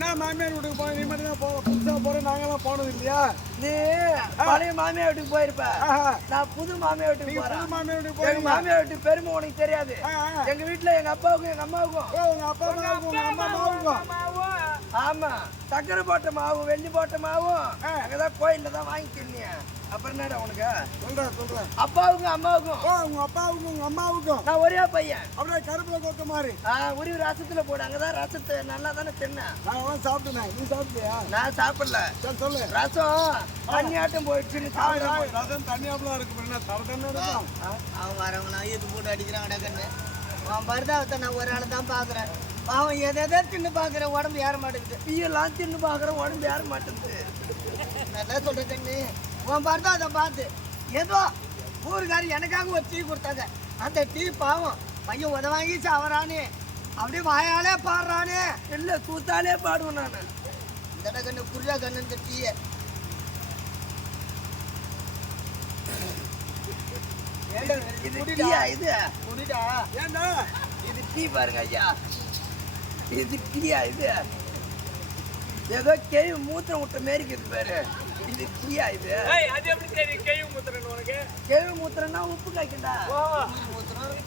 நான் மாமியார் வீட்டுக்கு போய் நீ மட்டும் தான் போக புதுசாக போகிறேன் நாங்களாம் போனது இல்லையா நீ பழைய மாமியா வீட்டுக்கு போயிருப்ப. நான் புது மாமியா வீட்டுக்கு போறேன் மாமியார் வீட்டுக்கு எங்க போறீங்க மாமியா வீட்டு பெருமை உனக்கு தெரியாது. எங்க வீட்டுல எங்க அப்பாவுக்கும் எங்க அம்மாவுக்கும் உங்க அப்பா அம்மாவுக்கும் அம்மா அம்மாவுக்கும் ஆமா சக்கரை போட்ட மாவும் வெள்ளி போட்ட மாவும். அங்கதான் கோயில்ல தான் வாங்கி தின்னிய அப்புறம் என்னடா உனக்கு? சொல்றேன் சொல்றேன் அப்பாவுக்கும் அம்மாவுக்கும்? உங்க அப்பாவுக்கும் உங்க அம்மாவுக்கும். நான் ஒரே பையன். அப்படியே கருப்புல கொத்த மாதிரி உருவி ரசத்துல போடு அங்கதான் ரசத்தை நல்லா தானே தின்னேன் நான் எல்லாம் சாப்பிட்டேன் நீ சாப்பிட்டியா? நான் சாப்பிடல. சரி சொல்லு. ரசம் தண்ணியாட்டம் போயிடுச்சுன்னு ஆய், சாப்பிட ரசம் தண்ணியாப்புல இருக்கு பாரு, என்ன தர தண்ணி இருக்கும் அவன் வரவங்களாம் இது போட்டு அடிக்கிறான் கண்ணு. அவன் பரதாவத்தை நான் ஒரு ஆளை தான் பார்க்குறேன் அவன் எதை எதை தின்னு பார்க்குறேன் உடம்பு ஏற மாட்டேங்குது. டீயெல்லாம் தின்னு பாக்குறேன் உடம்பு ஏற மாட்டேங்குது. நல்லா சொல்கிறேன் கண்ணு? உன் பரதாவத்தை பார்த்து. ஏதோ ஊருக்காரி எனக்காக ஒரு டீ கொடுத்தாங்க. அந்த டீ பாவம் பையன் உத வாங்கி சாவறானே. அப்படியே வாயாலே பாடுறானே. இல்ல கூத்தாலே பாடுவேன் நான். இந்த கண்ணு குருடா கண்ணு இந்த டீயை? இது டீயா இது? ஏண்டா? இது டீ பாருங்க ஐயா. இது டீயா இது? ஏதோ கேவி மூத்திரம் விட்ட மாரி இருக்குது பாரு. இது? டீயா இது அது எப்படி தெரியும்? கேள்வி முத்துறேன் உனக்கு? கேவி மூத்திரம்னா உப்பு காய்க்கண்டா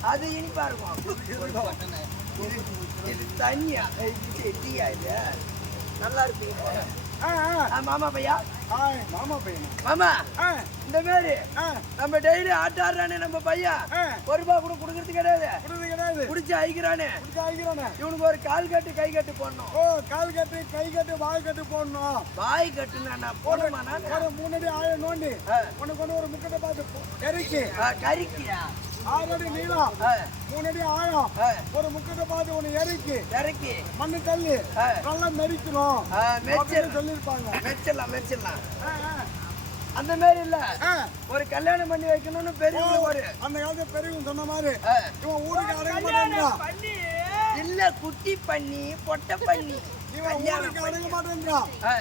அது இனிப்பா இருக்கும். இது இது தண்ணியா? இது டீயா இது? நல்லா இருக்கு. ஆ ஆ. ஆ, மாமா பையா. மாமா பையன். மாமா இந்த மாதிரி நம்ம டெய்லி ஆட்டாடுறானே நம்ம பையன். ஒரு ரூபா கூட கொடுக்கறது கிடையாது. குடுது கிடையாது. குடிச்சு அழிக்கிறானே. குடிச்சு ஆகிக்கிறானே இவனுக்கு ஒரு கால் கட்டு கை கட்டு போடணும். ஓ கால் கட்டு கை கட்டு வாய் கட்டு போடணும். வாய் கட்டுனா நான் போடுமா நான் முன்னாடி ஆய நோண்டி. உனக்கு வந்து ஒரு முக்கத்தை பார்த்து ஆ, கறிக்கியா? ஆறடி நீளம் மூணடி ஆழம் ஒரு முக்கத்தை பார்த்து உன்னை இறக்கி இறக்கி மண்ணு தள்ளி. நல்லா மெரிக்கணும் மெரிச்சிடலாம் அப்படின்னு சொல்லியிருப்பாங்க. ஆ, ஆ. அந்த மாதிரி இல்ல. ஒரு கல்யாணம் பண்ணி வைக்கணும்னு பெரிய ஒரு அந்த காலத்துல பெரியவங்க சொன்ன மாதிரி. இவன் ஊருக்கு அடங்க மாட்டேங்கிறான் இல்ல குட்டி பண்ணி பொட்டை பண்ணி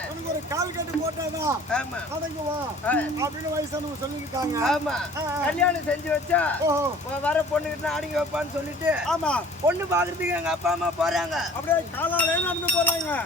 உனக்கு ஒரு கால் கட்டு போட்டாதான் ஆ. அப்படின்னு வயசானவங்க சொல்லியிருக்காங்க ஆமா. கல்யாணம் செஞ்சு வச்சா வர பொண்ணுகிட்ட அடங்கி வைப்பான்னு சொல்லிட்டு ஆமா. பொண்ணு பாக்குறதுக்கு எங்க அப்பா அம்மா போறாங்க. அப்படியே காலாலே நடந்து போறாங்க.